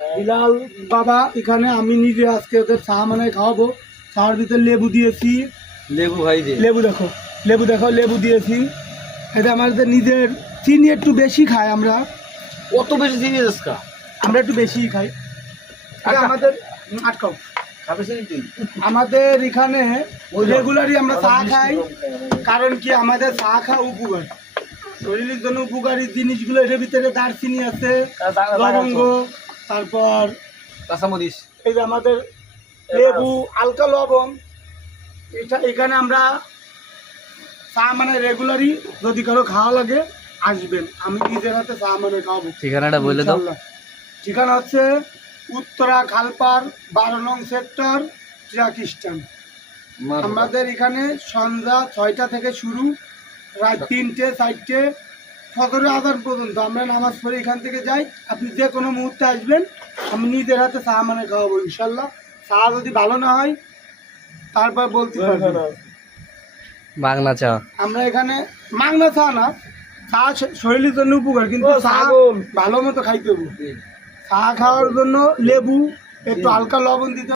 বিলাল বাবা এখানে আমি নিজে আজকে ওদের চা মানে খাওয়াবো। চার ভিতরে লেবু দিয়েছি। লেবু ভাই দে, লেবু দেখো, লেবু দেখো, লেবু দিয়েছি। এটা আমাদের নিজের চিনি একটু বেশি খাই আমরা। কত বেশি চিনি আজকা? আমরা একটু বেশিই খাই। এটা আমাদের আটকাও। খাবে চিনি তুই? আমাদের এখানে রেগুলারই আমরা চা খাই, কারণ কি আমাদের চা খাওয়া উপকার, শরীরের জন্য উপকারী জিনিসগুলো এর ভিতরে দারচিনি আছে, লবঙ্গ, তারপর কাঁচামরিচ, এই যে আমাদের লেবু, হালকা লবণ। এটা এখানে আমরা চা মানে রেগুলারই, যদি কারো খাওয়া লাগে আসবেন, আমি নিজের হাতে চা মানে খাওয়াবো। ঠিকানাটা বলে দাও। ইনশাআল্লাহ। ঠিকানা হচ্ছে উত্তরা খালপাড় 12 নং সেক্টর, ট্রাক স্ট্যান্ড। আমাদের এখানে সন্ধ্যা 6টা থেকে শুরু, রাত 3টে 4টে ফজরের আজান পর্যন্ত আমরা নামাজ পড়ে এখান থেকে যাই। আপনি যে কোনো মুহূর্তে আসবেন, আমি নিজের হাতে চা মানে খাওয়াবো ইনশাল্লাহ। চা যদি ভালো না হয় তারপর বলতে পারবেন। মাগনা চা আমরা এখানে মাগনা চা না, চা শরীরের জন্য উপকার, কিন্তু চা ভালো মতো খাইতে হবে। চা খাওয়ার জন্য লেবু, একটু হালকা লবণ দিতে